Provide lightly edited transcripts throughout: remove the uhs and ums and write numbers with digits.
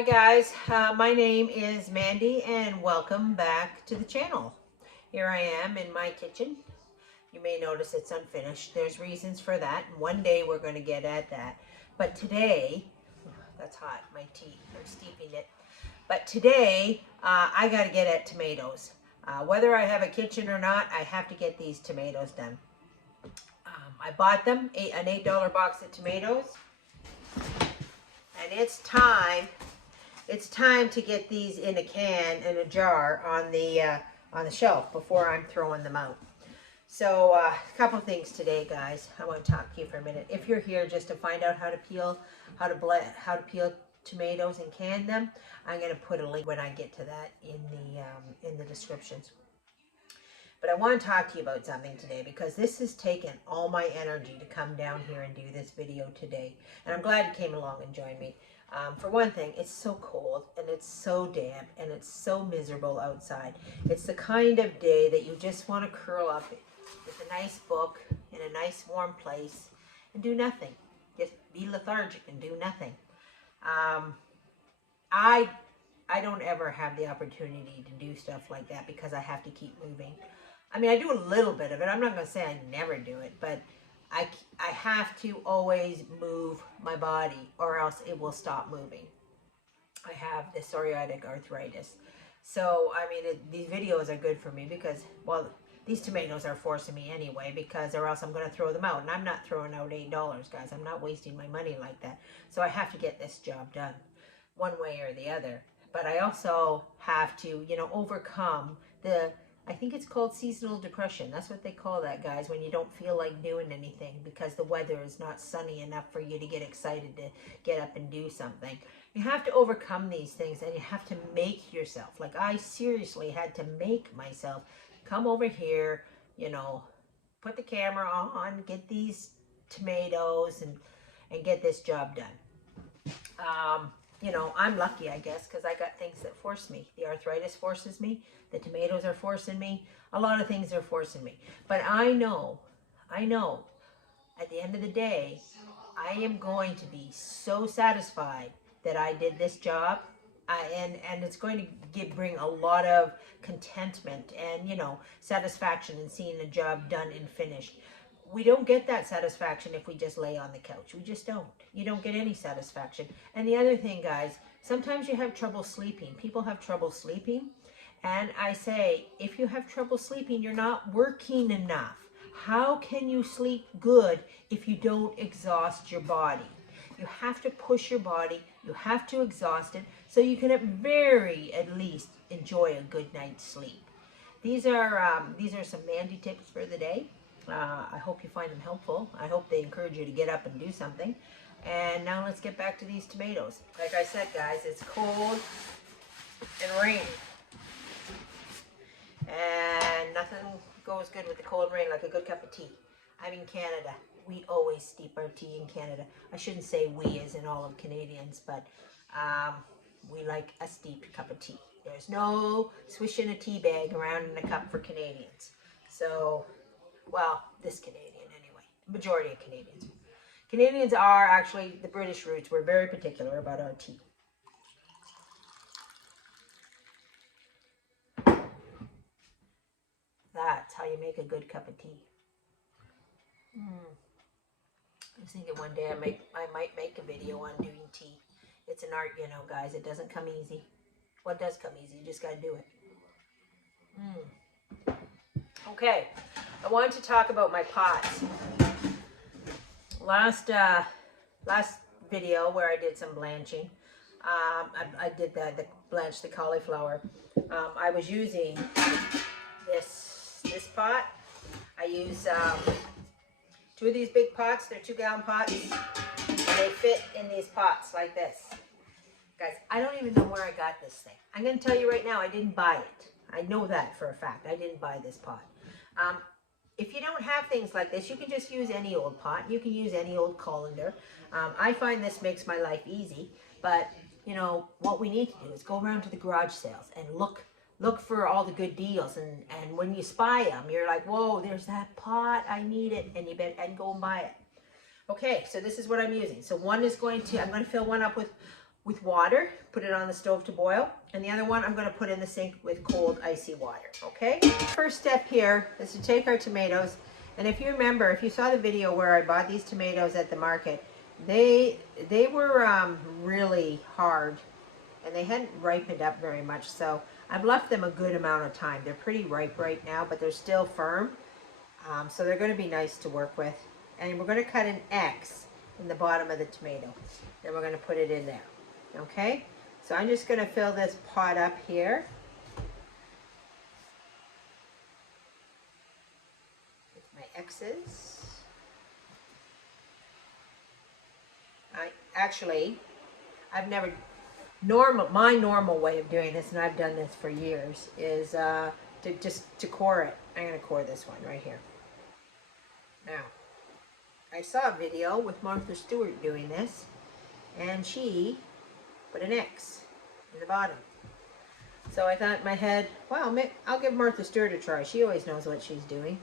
Hi guys, my name is Mandy and welcome back to the channel. Here I am in my kitchen. You may notice it's unfinished. There's reasons for that, and one day we're going to get at that. But today, that's hot, my tea, I'm steeping it. But today, I got to get at tomatoes. Whether I have a kitchen or not, I have to get these tomatoes done. I bought them, an $8 box of tomatoes, and it's time to get these in a can and a jar on the shelf before I'm throwing them out. So a couple things today, guys. I want to talk to you for a minute. If you're here just to find out how to peel tomatoes and can them, I'm going to put a link when I get to that in the descriptions. But I want to talk to you about something today because this has taken all my energy to come down here and do this video today. And I'm glad you came along and joined me. For one thing, it's so cold and it's so damp and it's so miserable outside. It's the kind of day that you just want to curl up with a nice book in a nice warm place and do nothing. Just be lethargic and do nothing. I don't ever have the opportunity to do stuff like that because I have to keep moving. I mean, I do a little bit of it. I'm not going to say I never do it, but I have to always move my body or else it will stop moving. I have the psoriatic arthritis. So, I mean, these videos are good for me because, well, these tomatoes are forcing me anyway because or else I'm going to throw them out. And I'm not throwing out $8, guys. I'm not wasting my money like that. So I have to get this job done one way or the other. But I also have to, overcome I think it's called seasonal depression. That's what they call that, guys, when you don't feel like doing anything because the weather is not sunny enough for you to get excited to get up and do something. You have to overcome these things and you have to make yourself. Like I seriously had to make myself come over here, put the camera on, get these tomatoes and get this job done. I'm lucky, I guess, because I got things that force me. The arthritis forces me. The tomatoes are forcing me. A lot of things are forcing me. But I know, at the end of the day, I am going to be so satisfied that I did this job. And it's going to bring a lot of contentment and, satisfaction in seeing the job done and finished. We don't get that satisfaction if we just lay on the couch. We just don't. You don't get any satisfaction. And the other thing, guys, sometimes you have trouble sleeping. People have trouble sleeping. And I say, if you have trouble sleeping, you're not working enough. How can you sleep good if you don't exhaust your body? You have to push your body. You have to exhaust it so you can at least enjoy a good night's sleep. These are some Mandy tips for the day. I hope you find them helpful. I hope they encourage you to get up and do something. And now let's get back to these tomatoes. Like I said, guys, it's cold and rainy. And nothing goes good with the cold rain like a good cup of tea. I'm in Canada. We always steep our tea in Canada. I shouldn't say we as in all of Canadians, but we like a steeped cup of tea. There's no swishing a tea bag around in a cup for Canadians. So, well, this Canadian anyway. Majority of Canadians. Canadians are actually the British roots. We're very particular about our tea. That's how you make a good cup of tea. I was thinking one day I might make a video on doing tea. It's an art, guys. It doesn't come easy. What does come easy? You just got to do it. Okay, I wanted to talk about my pots. Last video where I did some blanching, I did the blanch the cauliflower. I was using this pot. I use 2 of these big pots. They're 2-gallon pots, and they fit in these pots like this. Guys, I don't even know where I got this thing. I'm going to tell you right now, I didn't buy it. I know that for a fact. I didn't buy this pot. If you don't have things like this, you can just use any old pot. You can use any old colander. I find this makes my life easy, but what we need to do is go around to the garage sales and look for all the good deals, and when you spy them, you're like, whoa, there's that pot, I need it, and you bet and go and buy it. Okay, so this is what I'm using. So I'm going to fill one up with with water, put it on the stove to boil, and the other one I'm going to put in the sink with cold icy water. Okay, first step here is to take our tomatoes, and if you remember, if you saw the video where I bought these tomatoes at the market, they were really hard and they hadn't ripened up very much, so I've left them a good amount of time. They're pretty ripe right now, but they're still firm, so they're going to be nice to work with. And we're going to cut an X in the bottom of the tomato. Then we're going to put it in there. Okay, so I'm just going to fill this pot up here with my X's. My normal way of doing this, and I've done this for years, is to core it. I'm going to core this one right here. Now, I saw a video with Martha Stewart doing this, and she put an X in the bottom. So I thought in my head, well, I'll give Martha Stewart a try. She always knows what she's doing.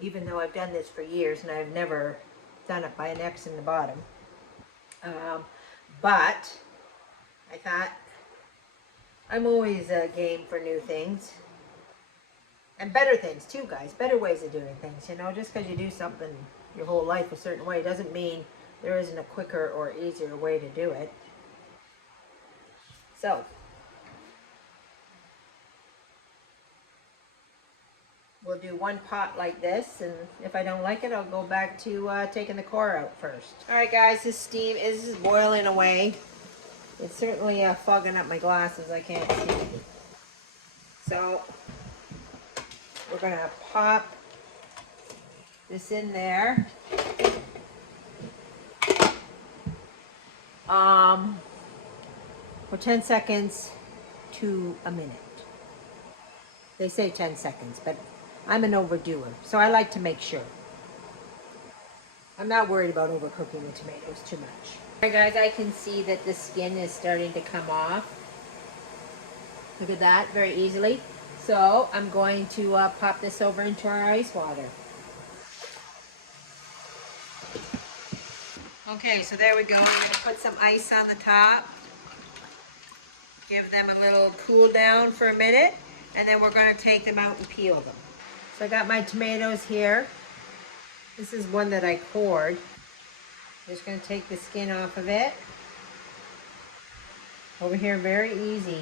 Even though I've done this for years and I've never done it by an X in the bottom. But I thought, I'm always game for new things. And better things too, guys. Better ways of doing things. You know, just because you do something your whole life a certain way doesn't mean there isn't a quicker or easier way to do it. So, we'll do one pot like this, and if I don't like it, I'll go back to taking the core out first. Alright guys, this is boiling away. It's certainly fogging up my glasses, I can't see. So, we're going to pop this in there. For 10 seconds to a minute. They say 10 seconds, but I'm an overdoer, so I like to make sure. I'm not worried about overcooking the tomatoes too much. Alright guys, I can see that the skin is starting to come off. Look at that, very easily. So I'm going to pop this over into our ice water. Okay, so there we go. I'm going to put some ice on the top. Give them a little cool down for a minute, and then we're going to take them out and peel them. So I got my tomatoes here. This is one that I cored. I'm just going to take the skin off of it. Over here, very easy.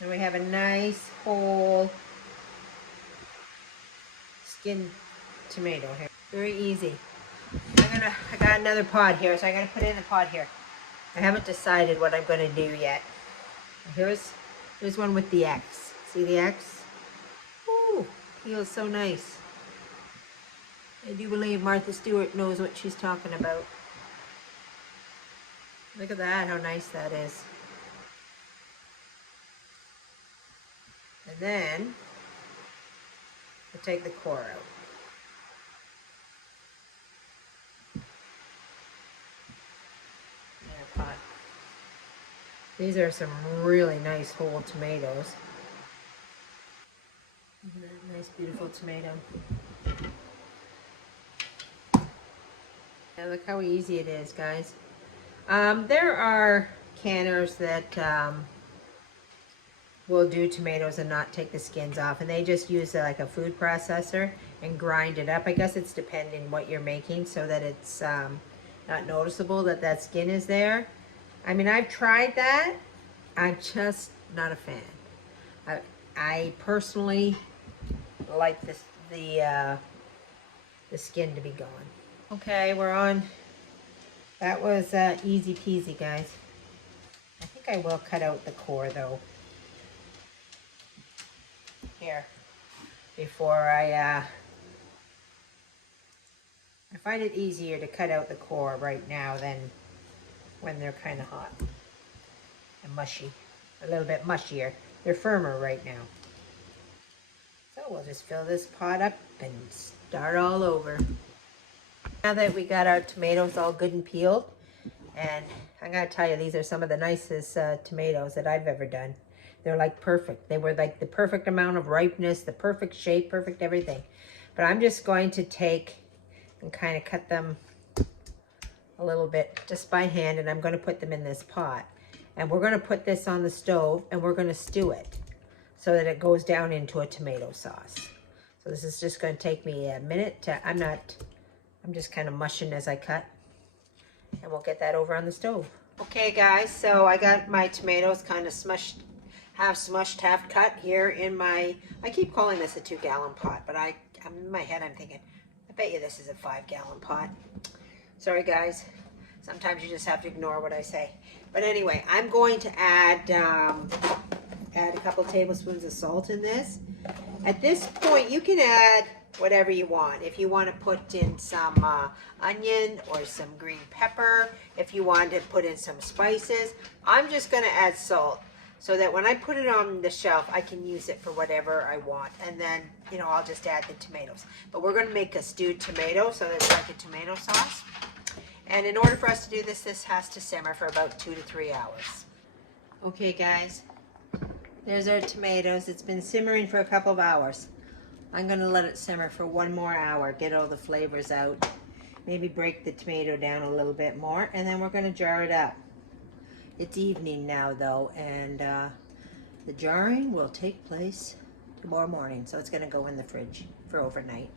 And we have a nice whole skin tomato here. Very easy. I got another pod here, so I'm going to put it in the pod here. I haven't decided what I'm going to do yet. Here's one with the X. See the X? Ooh, feels so nice. I do believe Martha Stewart knows what she's talking about. Look at that, how nice that is. And then, we'll take the core out. These are some really nice whole tomatoes. Isn't that a nice, beautiful tomato? Yeah, look how easy it is, guys. There are canners that will do tomatoes and not take the skins off, and they just use like a food processor and grind it up. I guess it's depending what you're making, so that it's not noticeable that that skin is there. I mean, I've tried that. I'm just not a fan. I personally like the skin to be gone. Okay, we're on. That was easy peasy, guys. I think I will cut out the core though. Here, before I find it easier to cut out the core right now than when they're kind of hot and mushy, a little bit mushier. They're firmer right now. So we'll just fill this pot up and start all over. Now that we got our tomatoes all good and peeled, and I'm gonna tell you, these are some of the nicest tomatoes that I've ever done. They're like perfect. They were like the perfect amount of ripeness, the perfect shape, perfect everything. But I'm just going to take and kind of cut them a little bit just by hand, and I'm going to put them in this pot. And we're going to put this on the stove and we're going to stew it so that it goes down into a tomato sauce. So this is just going to take me a minute to, I'm just kind of mushing as I cut, and we'll get that over on the stove. Okay guys, so I got my tomatoes kind of smushed, half cut here in my, I keep calling this a 2-gallon pot, but I'm in my head I'm thinking, I bet you this is a 5-gallon pot. Sorry guys, sometimes you just have to ignore what I say. But anyway, I'm going to add a couple tablespoons of salt in this. At this point, you can add whatever you want. If you want to put in some onion or some green pepper, if you want to put in some spices, I'm just going to add salt so that when I put it on the shelf, I can use it for whatever I want. And then, you know, I'll just add the tomatoes. But we're going to make a stewed tomato so that it's like a tomato sauce. And in order for us to do this, this has to simmer for about 2 to 3 hours. Okay guys, there's our tomatoes. It's been simmering for a couple of hours. I'm going to let it simmer for 1 more hour, get all the flavors out, maybe break the tomato down a little bit more, and then we're going to jar it up. It's evening now though, and the jarring will take place tomorrow morning, so it's going to go in the fridge for overnight.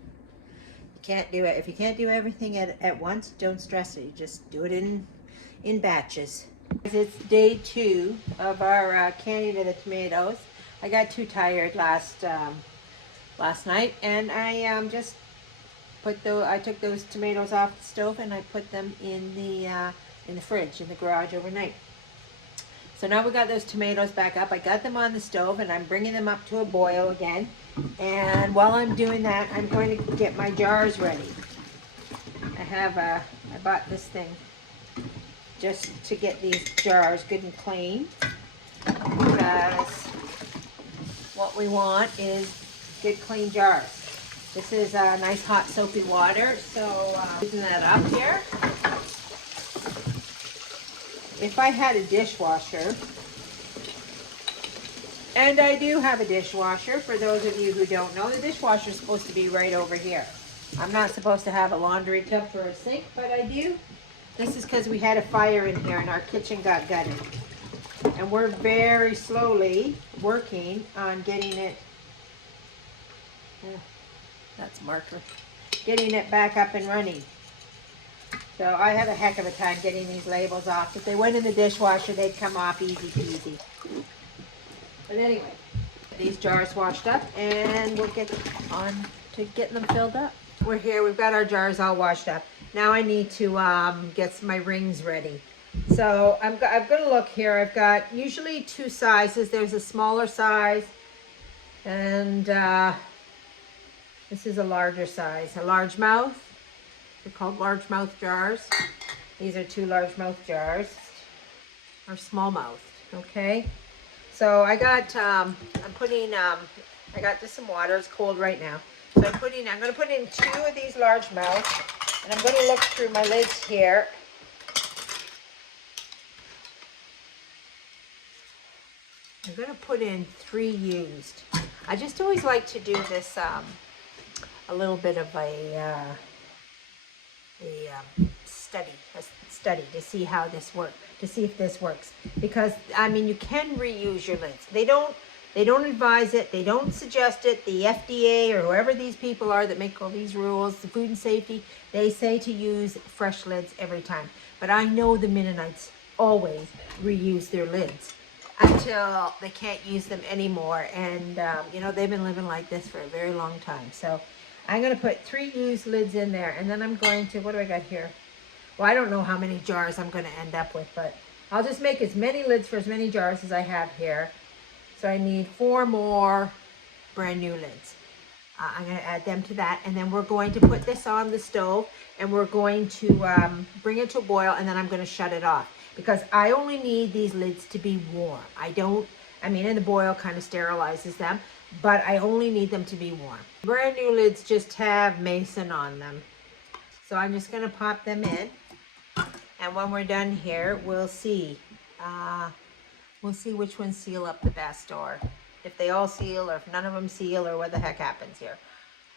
Can't do it. If you can't do everything at once, don't stress it. You just do it in batches. It's day 2 of our canning of the tomatoes. I got too tired last night, and I just I took those tomatoes off the stove and I put them in the fridge in the garage overnight. So now we got those tomatoes back up. I got them on the stove and I'm bringing them up to a boil again. And while I'm doing that, I'm going to get my jars ready. I bought this thing just to get these jars good and clean, because what we want is good clean jars. This is nice hot soapy water, so using that up here. If I had a dishwasher, and I do have a dishwasher, for those of you who don't know, the dishwasher is supposed to be right over here. I'm not supposed to have a laundry tub for a sink, but I do. This is because we had a fire in here and our kitchen got gutted. And we're very slowly working on getting it, that's marker, getting it back up and running. So I have a heck of a time getting these labels off. If they went in the dishwasher, they'd come off easy peasy. But anyway, these jars washed up and we'll get on to getting them filled up. We're here, we've got our jars all washed up. Now I need to get my rings ready. So I'm going to look here. I've got usually 2 sizes. There's a smaller size and this is a larger size, a largemouth. They're called largemouth jars. These are 2 largemouth jars, or smallmouth, okay? So I got, I got just some water. It's cold right now. So I'm going to put in 2 of these largemouths, and I'm going to look through my lids here. I'm going to put in 3 used. I just always like to do this, a little bit of a study to see how this works, to see if this works, because I mean you can reuse your lids. They don't advise it, they don't suggest it. The FDA or whoever these people are that make all these rules, the food and safety, they say to use fresh lids every time. But I know the Mennonites always reuse their lids until they can't use them anymore, and you know, they've been living like this for a very long time. So I'm going to put 3 used lids in there, and then I'm going to, what do I got here? Well, I don't know how many jars I'm going to end up with, but I'll just make as many lids for as many jars as I have here. So I need 4 more brand new lids. I'm going to add them to that, and then we're going to put this on the stove, and we're going to bring it to a boil, and then I'm going to shut it off, because I only need these lids to be warm. I mean, and the boil kind of sterilizes them, but I only need them to be warm. Brand new lids just have mason on them. So I'm just going to pop them in, and when we're done here, we'll see which ones seal up the best, or if they all seal, or if none of them seal, or what the heck happens here.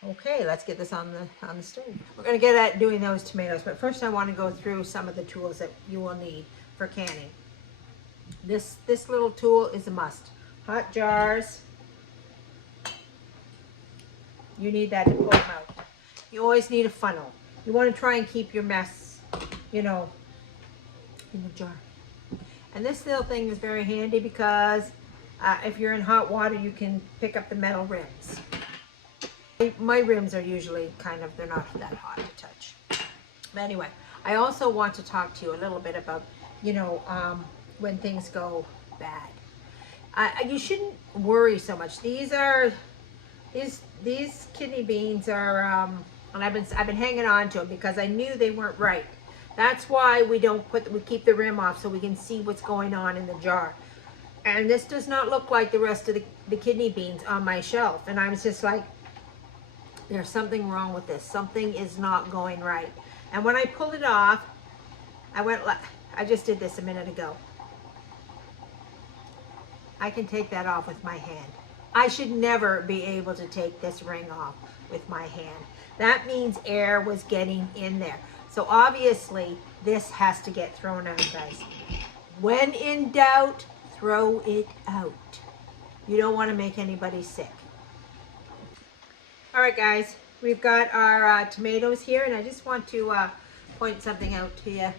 Okay, let's get this on the stove. We're gonna get at doing those tomatoes, but first I want to go through some of the tools that you will need for canning. This little tool is a must. Hot jars. You need that to pull them out. You always need a funnel. You want to try and keep your mess, you know, in the jar. And this little thing is very handy because if you're in hot water, you can pick up the metal rims. My rims are usually they're not that hot to touch. But anyway, I also want to talk to you a little bit about, when things go bad. You shouldn't worry so much. These kidney beans are, and I've been hanging on to them because I knew they weren't right. That's why we keep the rim off so we can see what's going on in the jar. And this does not look like the rest of the kidney beans on my shelf. And I was just like, there's something wrong with this. Something is not going right. And when I pulled it off, I just did this a minute ago. I can take that off with my hand. I should never be able to take this ring off with my hand. That means air was getting in there. So obviously this has to get thrown out, guys. When in doubt, throw it out. You don't want to make anybody sick. All right, guys, we've got our tomatoes here, and I just want to point something out to you.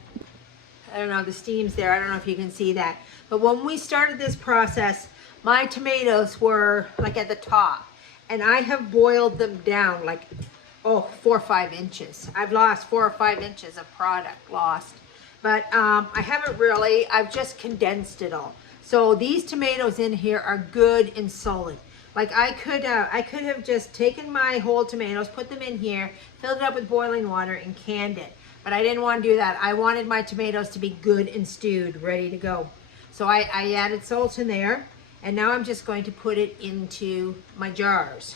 I don't know, the steam's there. I don't know if you can see that. But when we started this process, my tomatoes were like at the top, and I have boiled them down like, 4 or 5 inches. I've lost 4 or 5 inches of product lost. But I haven't really, I've just condensed it all. So these tomatoes in here are good and solid. Like I could have just taken my whole tomatoes, put them in here, filled it up with boiling water and canned it. But I didn't want to do that. I wanted my tomatoes to be good and stewed, ready to go. So I added salt in there, and now I'm just going to put it into my jars.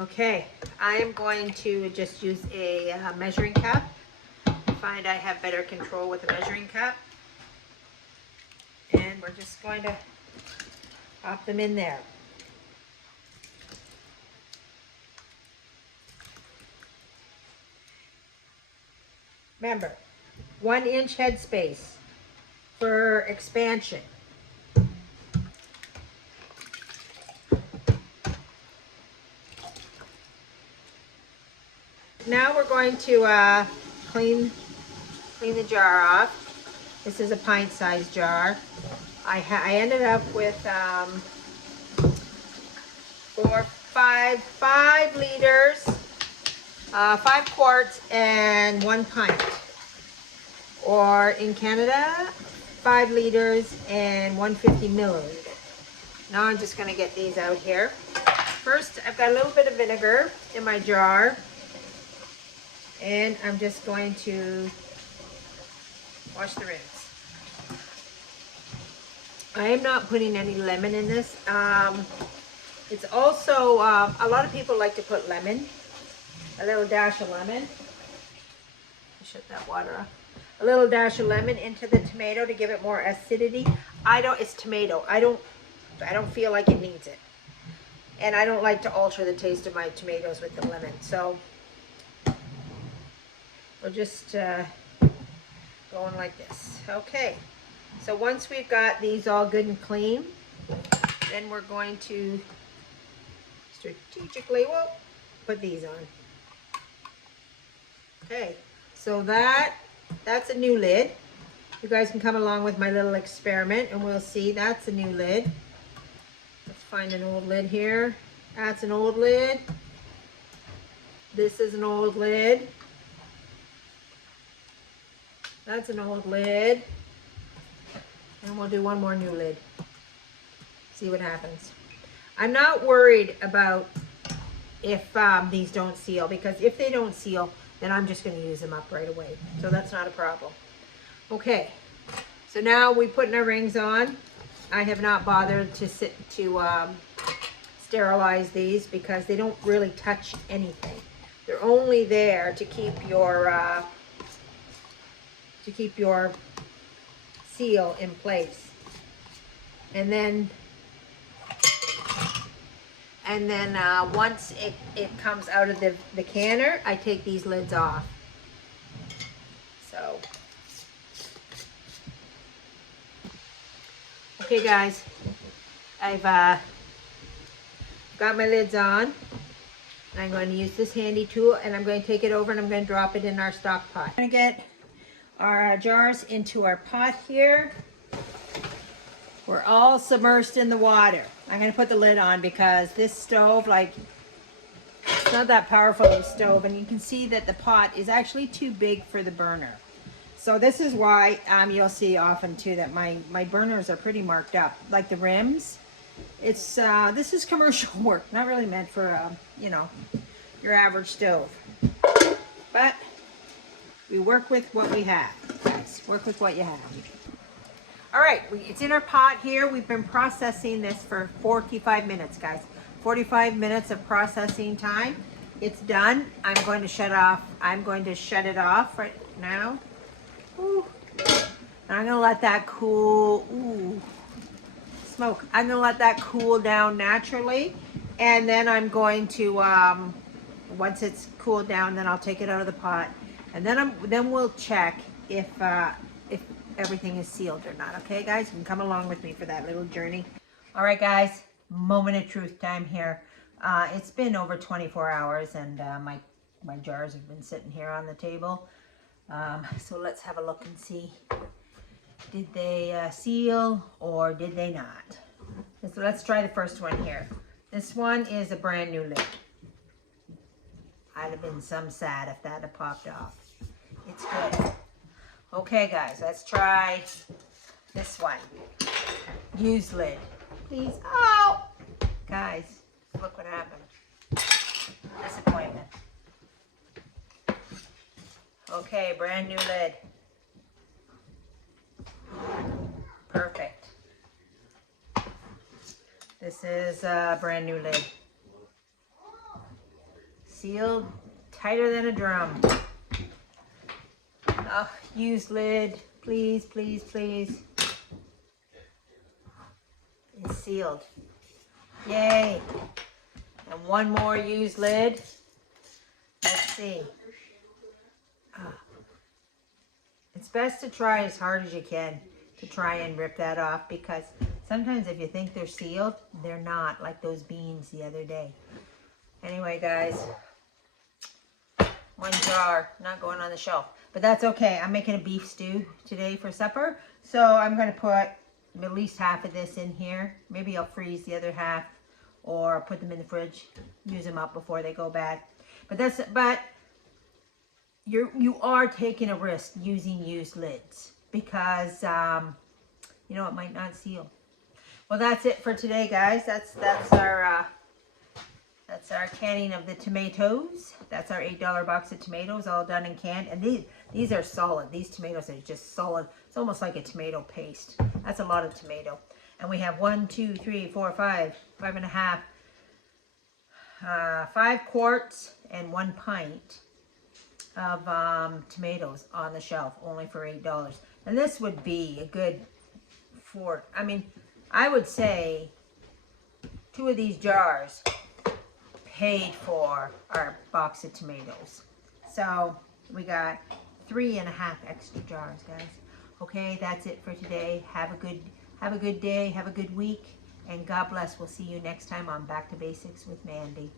Okay, I am going to just use a measuring cup. I find I have better control with a measuring cup. And we're just going to pop them in there. Remember, 1 inch headspace for expansion. Now we're going to clean the jar off. This is a pint-sized jar. I ended up with 5 liters. 5 quarts and 1 pint. Or in Canada, 5 liters and 150 milliliters. Now I'm just going to get these out here. First, I've got a little bit of vinegar in my jar. And I'm just going to wash the rims. I am not putting any lemon in this. It's also, a lot of people like to put lemon. A little dash of lemon. Shut that water off. A little dash of lemon into the tomato to give it more acidity. It's tomato. I don't feel like it needs it. And I don't like to alter the taste of my tomatoes with the lemon. So we're just going like this. Okay. So once we've got these all good and clean, then we're going to strategically, put these on. Okay, so that's a new lid. You guys can come along with my little experiment and we'll see. That's a new lid. Let's find an old lid here. That's an old lid. This is an old lid. That's an old lid. And we'll do one more new lid. See what happens. I'm not worried about if these don't seal, because if they don't seal, then I'm just going to use them up right away. So that's not a problem. Okay, so now we're putting our rings on. I have not bothered to sterilize these because they don't really touch anything. They're only there to keep your seal in place. And then And then once it comes out of the canner, I take these lids off. So, okay guys, I've got my lids on. I'm going to use this handy tool and I'm going to take it over and I'm going to drop it in our stock pot. I'm going to get our jars into our pot here. We're all submersed in the water. I'm going to put the lid on because this stove, like, it's not that powerful of a stove, and you can see that the pot is actually too big for the burner. So this is why you'll see often too that my burners are pretty marked up, like the rims. It's this is commercial work, not really meant for you know, your average stove. But we work with what we have, guys. Work with what you have. All right, it's in our pot here. We've been processing this for 45 minutes, guys. 45 minutes of processing time. It's done. I'm going to shut off. I'm going to shut it off right now. Ooh. And I'm gonna let that cool. Ooh, smoke. I'm gonna let that cool down naturally, and then I'm going to once it's cooled down, then I'll take it out of the pot, and then we'll check if everything is sealed or not. Okay, guys, you can come along with me for that little journey. All right, guys, moment of truth time here. It's been over 24 hours, and my jars have been sitting here on the table. So let's have a look and see. Did they seal or did they not? So let's try the first one here. This one is a brand new lid. I'd have been some sad if that had popped off. It's good. Okay, guys, let's try this one. Used lid. Please. Oh! Guys, look what happened. Disappointment. Okay, brand new lid. Perfect. This is a brand new lid. Sealed tighter than a drum. Oh, used lid. Please, please, please. It's sealed. Yay. And one more used lid. Let's see. It's best to try as hard as you can to try and rip that off, because sometimes if you think they're sealed, they're not, like those beans the other day. Anyway, guys, one jar, not going on the shelf. But that's okay. I'm making a beef stew today for supper. So I'm going to put at least half of this in here. Maybe I'll freeze the other half or put them in the fridge. Use them up before they go bad. But you are taking a risk using used lids because you know, it might not seal. Well, that's it for today, guys. That's our canning of the tomatoes. That's our $8 box of tomatoes, all done and canned. And these are solid. These tomatoes are just solid. It's almost like a tomato paste. That's a lot of tomato. And we have 5 quarts and 1 pint of tomatoes on the shelf, only for $8. And this would be a good I mean, I would say 2 of these jars paid for our box of tomatoes. So we got 3.5 extra jars, guys. Okay, that's it for today. Have a good day, have a good week, and God bless. We'll see you next time on Back to Basics with Mandy.